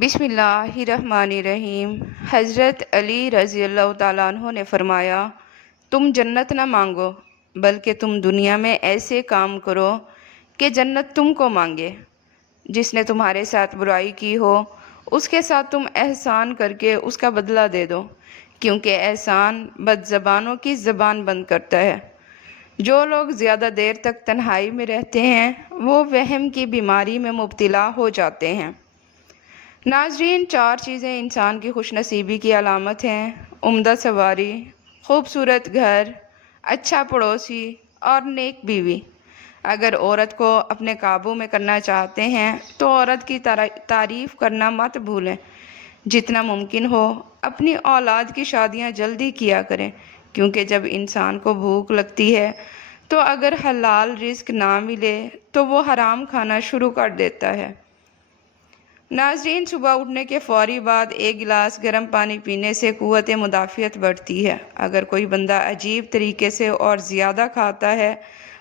بسم اللہ الرحمن الرحیم۔ حضرت علی رضی اللہ تعالیٰ عنہ نے فرمایا، تم جنت نہ مانگو بلکہ تم دنیا میں ایسے کام کرو کہ جنت تم کو مانگے۔ جس نے تمہارے ساتھ برائی کی ہو اس کے ساتھ تم احسان کر کے اس کا بدلہ دے دو، کیونکہ احسان بد زبانوں کی زبان بند کرتا ہے۔ جو لوگ زیادہ دیر تک تنہائی میں رہتے ہیں وہ وہم کی بیماری میں مبتلا ہو جاتے ہیں۔ ناظرین، 4 چیزیں انسان کی خوش نصیبی کی علامت ہیں: عمدہ سواری، خوبصورت گھر، اچھا پڑوسی اور نیک بیوی۔ اگر عورت کو اپنے قابو میں کرنا چاہتے ہیں تو عورت کی تعریف کرنا مت بھولیں۔ جتنا ممکن ہو اپنی اولاد کی شادیاں جلدی کیا کریں، کیونکہ جب انسان کو بھوک لگتی ہے تو اگر حلال رزق نہ ملے تو وہ حرام کھانا شروع کر دیتا ہے۔ ناظرین، صبح اٹھنے کے فوری بعد 1 گلاس گرم پانی پینے سے قوت مدافعت بڑھتی ہے۔ اگر کوئی بندہ عجیب طریقے سے اور زیادہ کھاتا ہے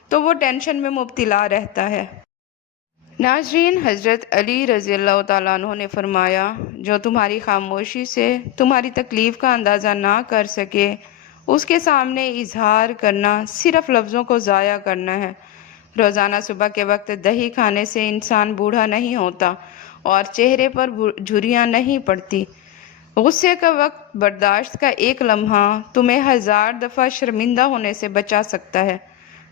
تو وہ ٹینشن میں مبتلا رہتا ہے۔ ناظرین، حضرت علی رضی اللہ تعالیٰ عنہ نے فرمایا، جو تمہاری خاموشی سے تمہاری تکلیف کا اندازہ نہ کر سکے اس کے سامنے اظہار کرنا صرف لفظوں کو ضائع کرنا ہے۔ روزانہ صبح کے وقت دہی کھانے سے انسان بوڑھا نہیں ہوتا اور چہرے پر جھریاں نہیں پڑتی۔ غصے کا وقت برداشت کا 1 لمحہ تمہیں 1000 دفعہ شرمندہ ہونے سے بچا سکتا ہے۔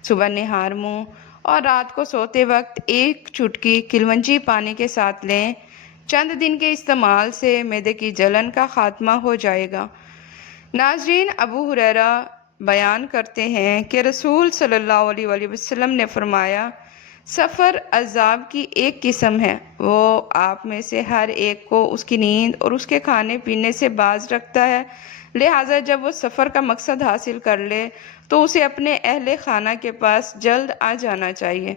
صبح نہار منہ اور رات کو سوتے وقت 1 چٹکی کلونجی پانی کے ساتھ لیں۔ چند دن کے استعمال سے معدے کی جلن کا خاتمہ ہو جائے گا۔ ناظرین، ابو ہریرہ بیان کرتے ہیں کہ رسول صلی اللہ علیہ وآلہ وسلم نے فرمایا، سفر عذاب کی ایک قسم ہے، وہ آپ میں سے ہر ایک کو اس کی نیند اور اس کے کھانے پینے سے باز رکھتا ہے، لہٰذا جب وہ سفر کا مقصد حاصل کر لے تو اسے اپنے اہل خانہ کے پاس جلد آ جانا چاہیے۔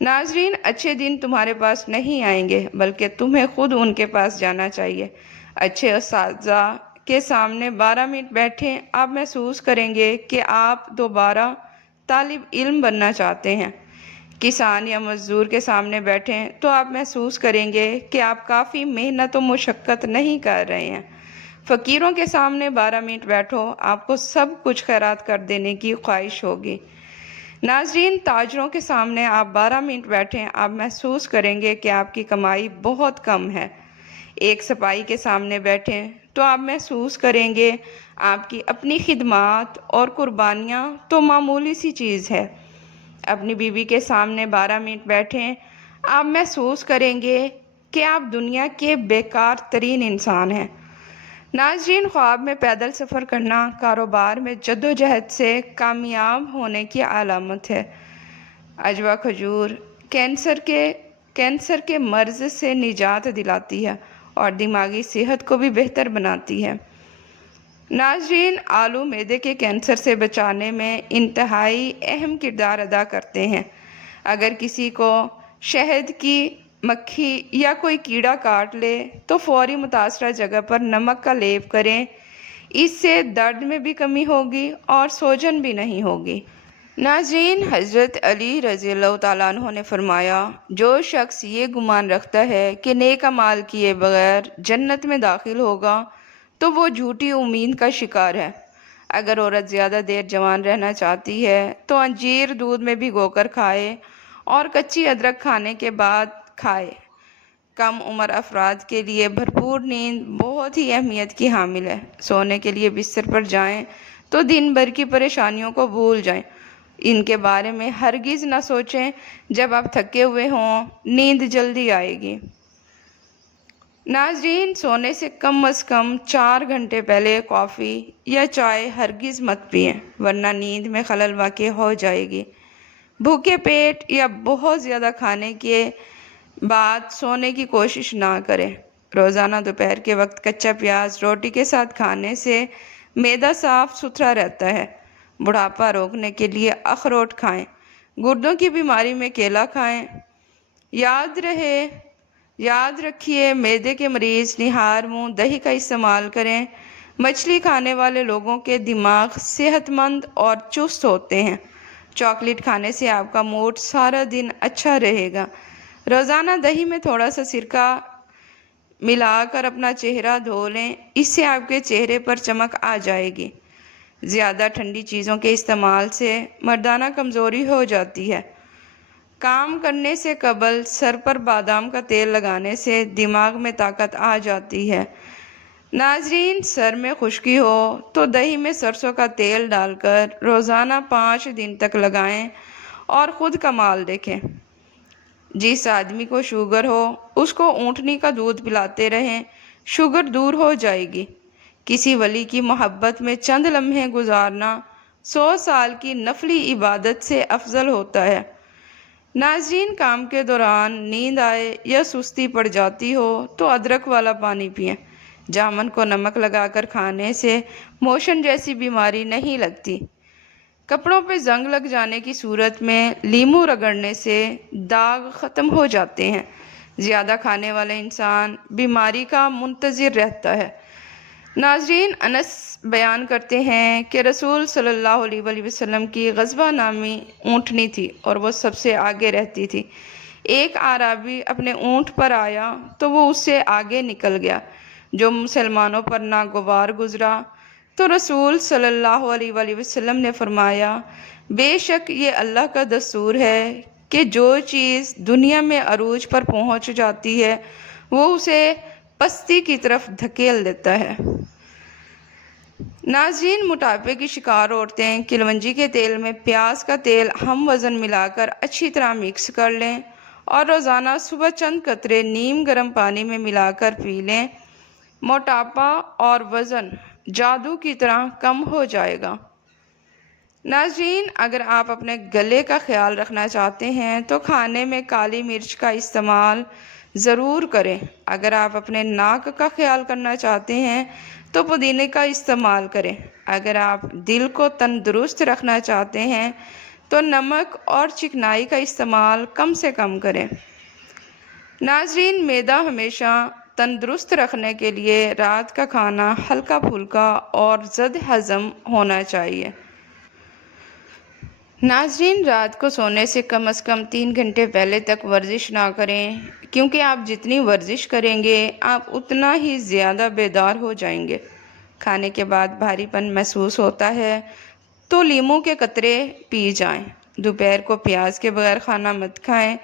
ناظرین، اچھے دن تمہارے پاس نہیں آئیں گے بلکہ تمہیں خود ان کے پاس جانا چاہیے۔ اچھے اساتذہ کے سامنے 12 منٹ بیٹھیں، آپ محسوس کریں گے کہ آپ دوبارہ طالب علم بننا چاہتے ہیں۔ کسان یا مزدور کے سامنے بیٹھیں تو آپ محسوس کریں گے کہ آپ کافی محنت و مشقت نہیں کر رہے ہیں۔ فقیروں کے سامنے 12 منٹ بیٹھو، آپ کو سب کچھ خیرات کر دینے کی خواہش ہوگی۔ ناظرین، تاجروں کے سامنے آپ 12 منٹ بیٹھیں، آپ محسوس کریں گے کہ آپ کی کمائی بہت کم ہے۔ ایک سپاہی کے سامنے بیٹھیں تو آپ محسوس کریں گے آپ کی اپنی خدمات اور قربانیاں تو معمولی سی چیز ہے۔ اپنی بیوی کے سامنے 12 منٹ بیٹھیں، آپ محسوس کریں گے کہ آپ دنیا کے بیکار ترین انسان ہیں۔ ناظرین، خواب میں پیدل سفر کرنا کاروبار میں جدوجہد سے کامیاب ہونے کی علامت ہے۔ عجوہ کھجور کینسر کے مرض سے نجات دلاتی ہے اور دماغی صحت کو بھی بہتر بناتی ہے۔ ناظرین، آلو معدے کے کینسر سے بچانے میں انتہائی اہم کردار ادا کرتے ہیں۔ اگر کسی کو شہد کی مکھی یا کوئی کیڑا کاٹ لے تو فوری متاثرہ جگہ پر نمک کا لیپ کریں، اس سے درد میں بھی کمی ہوگی اور سوجن بھی نہیں ہوگی۔ ناظرین، حضرت علی رضی اللہ تعالیٰ عنہ نے فرمایا، جو شخص یہ گمان رکھتا ہے کہ نیک اعمال کیے بغیر جنت میں داخل ہوگا تو وہ جھوٹی امید کا شکار ہے۔ اگر عورت زیادہ دیر جوان رہنا چاہتی ہے تو انجیر دودھ میں بھگو کر کھائے اور کچی ادرک کھانے کے بعد کھائے۔ کم عمر افراد کے لیے بھرپور نیند بہت ہی اہمیت کی حامل ہے۔ سونے کے لیے بستر پر جائیں تو دن بھر کی پریشانیوں کو بھول جائیں، ان کے بارے میں ہرگز نہ سوچیں۔ جب آپ تھکے ہوئے ہوں نیند جلدی آئے گی۔ ناظرین، سونے سے کم از کم 4 گھنٹے پہلے کافی یا چائے ہرگز مت پئیں، ورنہ نیند میں خلل واقع ہو جائے گی۔ بھوکے پیٹ یا بہت زیادہ کھانے کے بعد سونے کی کوشش نہ کریں۔ روزانہ دوپہر کے وقت کچا پیاز روٹی کے ساتھ کھانے سے معدہ صاف ستھرا رہتا ہے۔ بڑھاپا روکنے کے لیے اخروٹ کھائیں، گردوں کی بیماری میں کیلا کھائیں۔ یاد رکھیے، معدے کے مریض نہار منہ دہی کا استعمال کریں۔ مچھلی کھانے والے لوگوں کے دماغ صحت مند اور چست ہوتے ہیں۔ چاکلیٹ کھانے سے آپ کا موڈ سارا دن اچھا رہے گا۔ روزانہ دہی میں تھوڑا سا سرکہ ملا کر اپنا چہرہ دھو لیں، اس سے آپ کے چہرے پر چمک آ جائے گی۔ زیادہ ٹھنڈی چیزوں کے استعمال سے مردانہ کمزوری ہو جاتی ہے۔ کام کرنے سے قبل سر پر بادام کا تیل لگانے سے دماغ میں طاقت آ جاتی ہے۔ ناظرین، سر میں خشکی ہو تو دہی میں سرسوں کا تیل ڈال کر روزانہ 5 دن تک لگائیں اور خود کمال دیکھیں۔ جس آدمی کو شوگر ہو اس کو اونٹنی کا دودھ پلاتے رہیں، شوگر دور ہو جائے گی۔ کسی ولی کی محبت میں چند لمحے گزارنا 100 سال کی نفلی عبادت سے افضل ہوتا ہے۔ ناظرین، کام کے دوران نیند آئے یا سستی پڑ جاتی ہو تو ادرک والا پانی پئیں۔ جامن کو نمک لگا کر کھانے سے موشن جیسی بیماری نہیں لگتی۔ کپڑوں پہ زنگ لگ جانے کی صورت میں لیموں رگڑنے سے داغ ختم ہو جاتے ہیں۔ زیادہ کھانے والا انسان بیماری کا منتظر رہتا ہے۔ ناظرین، انس بیان کرتے ہیں کہ رسول صلی اللہ علیہ وآلہ وسلم کی غضبہ نامی اونٹنی تھی اور وہ سب سے آگے رہتی تھی۔ ایک اعرابی اپنے اونٹ پر آیا تو وہ اس سے آگے نکل گیا، جو مسلمانوں پر ناگوار گزرا تو رسول صلی اللہ علیہ وآلہ وسلم نے فرمایا، بے شک یہ اللہ کا دستور ہے کہ جو چیز دنیا میں عروج پر پہنچ جاتی ہے وہ اسے پستی کی طرف دھکیل دیتا ہے۔ ناظرین، موٹاپے کی شکار عورتیں کلونجی کے تیل میں پیاز کا تیل ہم وزن ملا کر اچھی طرح مکس کر لیں اور روزانہ صبح چند قطرے نیم گرم پانی میں ملا کر پی لیں۔ موٹاپا اور وزن جادو کی طرح کم ہو جائے گا۔ ناظرین، اگر آپ اپنے گلے کا خیال رکھنا چاہتے ہیں تو کھانے میں کالی مرچ کا استعمال ضرور کریں۔ اگر آپ اپنے ناک کا خیال کرنا چاہتے ہیں تو پودینے کا استعمال کریں۔ اگر آپ دل کو تندرست رکھنا چاہتے ہیں تو نمک اور چکنائی کا استعمال کم سے کم کریں۔ ناظرین، معدہ ہمیشہ تندرست رکھنے کے لیے رات کا کھانا ہلکا پھلکا اور زد ہضم ہونا چاہیے۔ ناظرین، رات کو سونے سے کم از کم 3 گھنٹے پہلے تک ورزش نہ کریں، کیونکہ آپ جتنی ورزش کریں گے آپ اتنا ہی زیادہ بیدار ہو جائیں گے۔ کھانے کے بعد بھاری پن محسوس ہوتا ہے تو لیموں کے قطرے پی جائیں۔ دوپہر کو پیاز کے بغیر کھانا مت کھائیں۔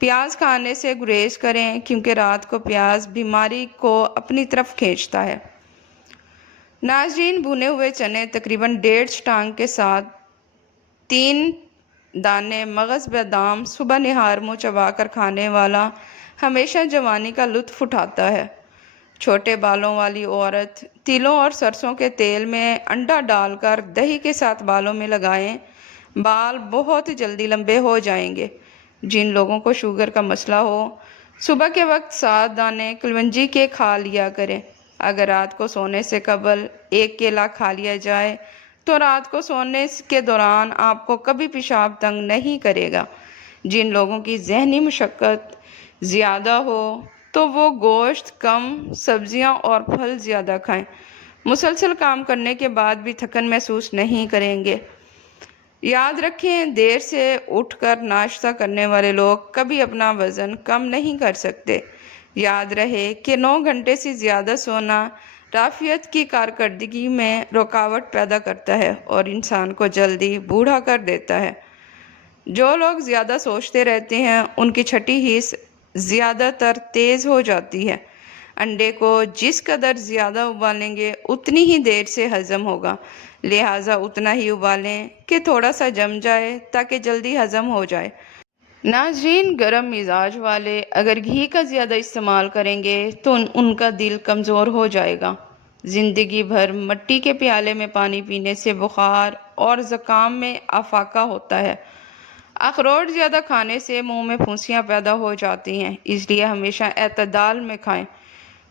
پیاز کھانے سے گریز کریں کیونکہ رات کو پیاز بیماری کو اپنی طرف کھینچتا ہے۔ ناظرین، بھنے ہوئے چنے تقریباً 1.5 ٹانگ کے ساتھ 3 دانے مغز بادام صبح نہار منہ چبا کر کھانے والا ہمیشہ جوانی کا لطف اٹھاتا ہے۔ چھوٹے بالوں والی عورت تلوں اور سرسوں کے تیل میں انڈا ڈال کر دہی کے ساتھ بالوں میں لگائیں، بال بہت جلدی لمبے ہو جائیں گے۔ جن لوگوں کو شوگر کا مسئلہ ہو صبح کے وقت 7 دانے کلونجی کے کھا لیا کریں۔ اگر رات کو سونے سے قبل 1 کیلا کھا لیا جائے تو رات کو سونے کے دوران آپ کو کبھی پیشاب تنگ نہیں کرے گا۔ جن لوگوں کی ذہنی مشقت زیادہ ہو تو وہ گوشت کم، سبزیاں اور پھل زیادہ کھائیں۔ مسلسل کام کرنے کے بعد بھی تھکن محسوس نہیں کریں گے۔ یاد رکھیں، دیر سے اٹھ کر ناشتہ کرنے والے لوگ کبھی اپنا وزن کم نہیں کر سکتے۔ یاد رہے کہ 9 گھنٹے سے زیادہ سونا رافعیت کی کارکردگی میں رکاوٹ پیدا کرتا ہے اور انسان کو جلدی بوڑھا کر دیتا ہے۔ جو لوگ زیادہ سوچتے رہتے ہیں ان کی چھٹی حس زیادہ تر تیز ہو جاتی ہے۔ انڈے کو جس قدر زیادہ ابالیں گے اتنی ہی دیر سے ہضم ہوگا، لہٰذا اتنا ہی ابالیں کہ تھوڑا سا جم جائے تاکہ جلدی ہضم ہو جائے۔ ناظرین، گرم مزاج والے اگر گھی کا زیادہ استعمال کریں گے تو ان کا دل کمزور ہو جائے گا۔ زندگی بھر مٹی کے پیالے میں پانی پینے سے بخار اور زکام میں افاقہ ہوتا ہے۔ اخروٹ زیادہ کھانے سے منہ میں پھنسیاں پیدا ہو جاتی ہیں، اس لیے ہمیشہ اعتدال میں کھائیں۔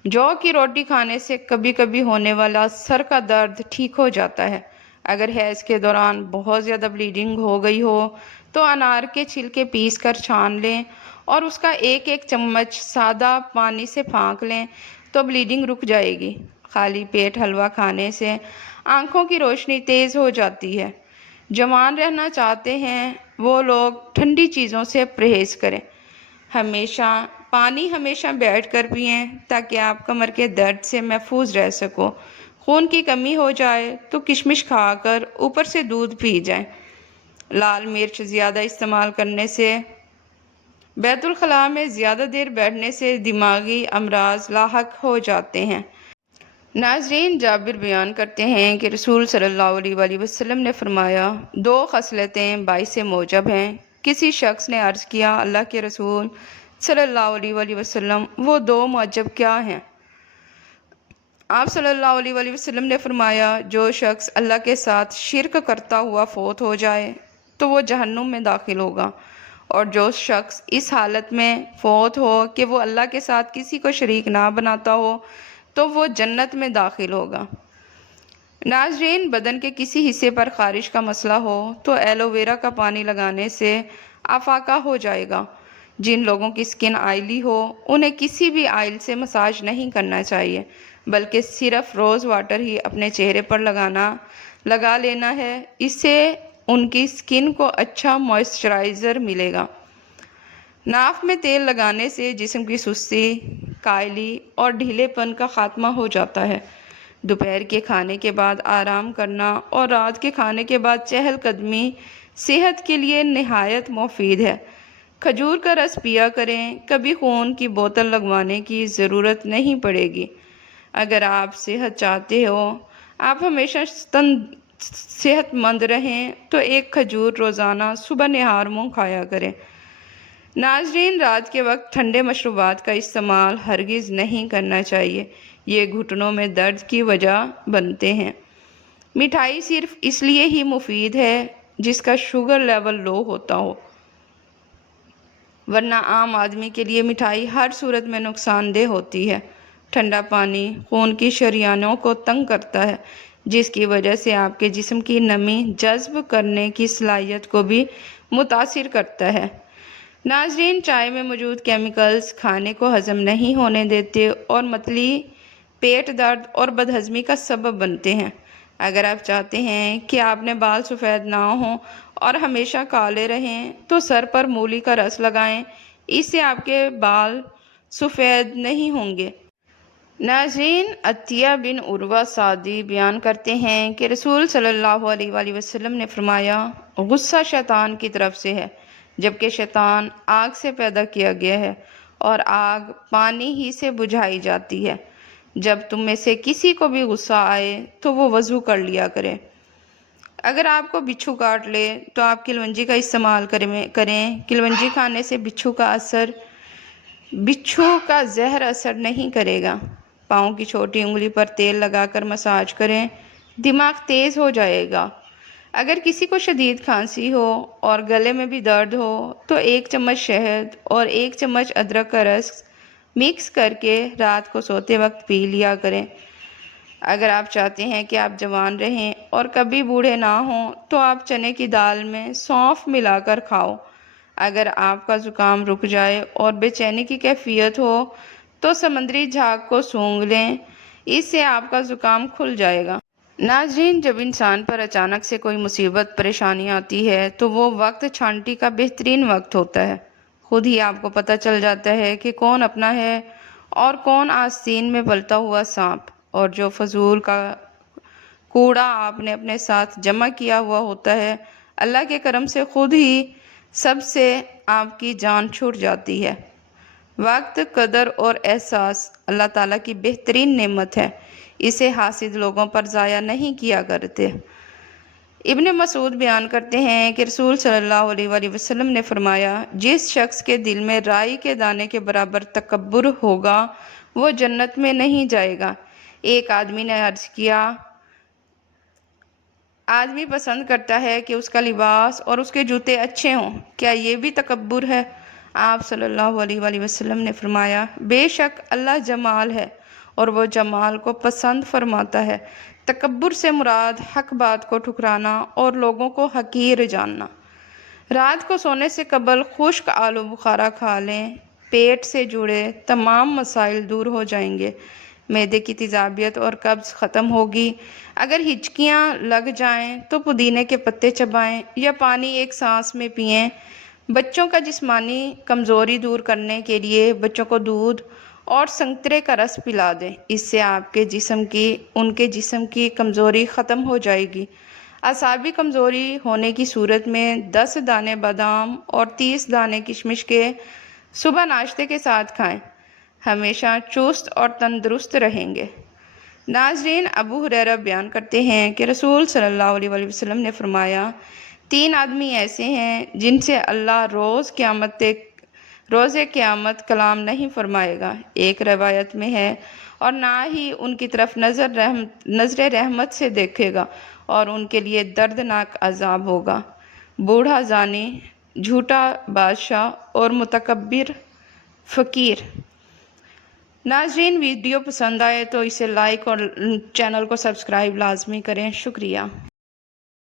جو کی روٹی کھانے سے کبھی کبھی ہونے والا سر کا درد ٹھیک ہو جاتا ہے۔ اگر حیض کے دوران بہت زیادہ بلیڈنگ ہو گئی ہو تو انار کے چھلکے پیس کر چھان لیں اور اس کا 1 چمچ سادہ پانی سے پھانک لیں تو بلیڈنگ رک جائے گی۔ خالی پیٹ حلوہ کھانے سے آنکھوں کی روشنی تیز ہو جاتی ہے۔ جوان رہنا چاہتے ہیں وہ لوگ ٹھنڈی چیزوں سے پرہیز کریں۔ ہمیشہ پانی ہمیشہ بیٹھ کر پئیں تاکہ آپ کمر کے درد سے محفوظ رہ سکو۔ خون کی کمی ہو جائے تو کشمش کھا کر اوپر سے دودھ پی جائیں۔ لال مرچ زیادہ استعمال کرنے سے، بیت الخلاء میں زیادہ دیر بیٹھنے سے دماغی امراض لاحق ہو جاتے ہیں۔ ناظرین، جابر بیان کرتے ہیں کہ رسول صلی اللہ علیہ وآلہ وسلم نے فرمایا، 2 خصلتیں باعث موجب ہیں۔ کسی شخص نے عرض کیا، اللہ کے رسول صلی اللہ علیہ وآلہ وسلم، وہ 2 موجب کیا ہیں؟ آپ صلی اللہ علیہ وآلہ وسلم نے فرمایا، جو شخص اللہ کے ساتھ شرک کرتا ہوا فوت ہو جائے تو وہ جہنم میں داخل ہوگا، اور جو شخص اس حالت میں فوت ہو کہ وہ اللہ کے ساتھ کسی کو شریک نہ بناتا ہو تو وہ جنت میں داخل ہوگا۔ ناظرین، بدن کے کسی حصے پر خارش کا مسئلہ ہو تو ایلو ویرا کا پانی لگانے سے افاقہ ہو جائے گا۔ جن لوگوں کی سکن آئلی ہو انہیں کسی بھی آئل سے مساج نہیں کرنا چاہیے، بلکہ صرف روز واٹر ہی اپنے چہرے پر لگا لینا ہے۔ اس سے ان کی سکن کو اچھا موئسچرائزر ملے گا۔ ناف میں تیل لگانے سے جسم کی سستی، کائلی اور ڈھیلے پن کا خاتمہ ہو جاتا ہے۔ دوپہر کے کھانے کے بعد آرام کرنا اور رات کے کھانے کے بعد چہل قدمی صحت کے لیے نہایت مفید ہے۔ کھجور کا رس پیا کریں، کبھی خون کی بوتل لگوانے کی ضرورت نہیں پڑے گی۔ اگر آپ صحت چاہتے ہو، آپ ہمیشہ صحت مند رہیں تو 1 کھجور روزانہ صبح نہار منہ کھایا کریں۔ ناظرین، رات کے وقت ٹھنڈے مشروبات کا استعمال ہرگز نہیں کرنا چاہیے، یہ گھٹنوں میں درد کی وجہ بنتے ہیں۔ مٹھائی صرف اس لیے ہی مفید ہے جس کا شوگر لیول لو ہوتا ہو، ورنہ عام آدمی کے لیے مٹھائی ہر صورت میں نقصان دہ ہوتی ہے۔ ٹھنڈا پانی خون کی شریانوں کو تنگ کرتا ہے، جس کی وجہ سے آپ کے جسم کی نمی جذب کرنے کی صلاحیت کو بھی متاثر کرتا ہے۔ ناظرین، چائے میں موجود کیمیکلز کھانے کو ہضم نہیں ہونے دیتے اور متلی، پیٹ درد اور بدہضمی کا سبب بنتے ہیں۔ اگر آپ چاہتے ہیں کہ آپ نے بال سفید نہ ہوں اور ہمیشہ کالے رہیں تو سر پر مولی کا رس لگائیں، اس سے آپ کے بال سفید نہیں ہوں گے۔ ناظرین، عطیہ بن عروہ سعدی بیان کرتے ہیں کہ رسول صلی اللہ علیہ وآلہ وسلم نے فرمایا، غصہ شیطان کی طرف سے ہے، جبکہ شیطان آگ سے پیدا کیا گیا ہے اور آگ پانی ہی سے بجھائی جاتی ہے۔ جب تم میں سے کسی کو بھی غصہ آئے تو وہ وضو کر لیا کرے۔ اگر آپ کو بچھو کاٹ لے تو آپ کلونجی کا استعمال کریں۔ کلونجی کھانے سے بچھو کا زہر اثر نہیں کرے گا۔ پاؤں کی چھوٹی انگلی پر تیل لگا کر مساج کریں، دماغ تیز ہو جائے گا۔ اگر کسی کو شدید کھانسی ہو اور گلے میں بھی درد ہو تو 1 چمچ شہد اور 1 چمچ ادرک کا رس مکس کر کے رات کو سوتے وقت پی لیا کریں۔ اگر آپ چاہتے ہیں کہ آپ جوان رہیں اور کبھی بوڑھے نہ ہوں تو آپ چنے کی دال میں سونف ملا کر کھاؤ۔ اگر آپ کا زکام رک جائے اور بے چینی کی کیفیت ہو تو سمندری جھاگ کو سونگھ لیں، اس سے آپ کا زکام کھل جائے گا۔ ناظرین، جب انسان پر اچانک سے کوئی مصیبت پریشانی آتی ہے تو وہ وقت چھانٹی کا بہترین وقت ہوتا ہے۔ خود ہی آپ کو پتہ چل جاتا ہے کہ کون اپنا ہے اور کون آستین میں پلتا ہوا سانپ، اور جو فضول کا کوڑا آپ نے اپنے ساتھ جمع کیا ہوا ہوتا ہے، اللہ کے کرم سے خود ہی سب سے آپ کی جان چھوٹ جاتی ہے۔ وقت، قدر اور احساس اللہ تعالیٰ کی بہترین نعمت ہے، اسے حاسد لوگوں پر ضائع نہیں کیا کرتے۔ ابن مسعود بیان کرتے ہیں کہ رسول صلی اللہ علیہ وآلہ وسلم نے فرمایا، جس شخص کے دل میں رائی کے دانے کے برابر تکبر ہوگا وہ جنت میں نہیں جائے گا۔ ایک آدمی نے عرض کیا، آدمی پسند کرتا ہے کہ اس کا لباس اور اس کے جوتے اچھے ہوں، کیا یہ بھی تکبر ہے؟ آپ صلی اللہ علیہ وآلہ وسلم نے فرمایا، بے شک اللہ جمال ہے اور وہ جمال کو پسند فرماتا ہے۔ تکبر سے مراد حق بات کو ٹھکرانا اور لوگوں کو حقیر جاننا۔ رات کو سونے سے قبل خشک آلو بخارا کھا لیں، پیٹ سے جڑے تمام مسائل دور ہو جائیں گے۔ معدے کی تیزابیت اور قبض ختم ہوگی۔ اگر ہچکیاں لگ جائیں تو پودینے کے پتے چبائیں یا پانی ایک سانس میں پئیں۔ بچوں کا جسمانی کمزوری دور کرنے کے لیے بچوں کو دودھ اور سنترے کا رس پلا دیں، اس سے ان کے جسم کی کمزوری ختم ہو جائے گی۔ اعصابی کمزوری ہونے کی صورت میں 10 دانے بادام اور 30 دانے کشمش کے صبح ناشتے کے ساتھ کھائیں، ہمیشہ چست اور تندرست رہیں گے۔ ناظرین، ابو ہریرہ بیان کرتے ہیں کہ رسول صلی اللہ علیہ وآلہ وسلم نے فرمایا، 3 آدمی ایسے ہیں جن سے اللہ روز قیامت کلام نہیں فرمائے گا، ایک روایت میں ہے، اور نہ ہی ان کی طرف نظر رحمت سے دیکھے گا، اور ان کے لیے دردناک عذاب ہوگا۔ بوڑھا زانی، جھوٹا بادشاہ اور متکبر فقیر۔ ناظرین، ویڈیو پسند آئے تو اسے لائک اور چینل کو سبسکرائب لازمی کریں۔ شکریہ۔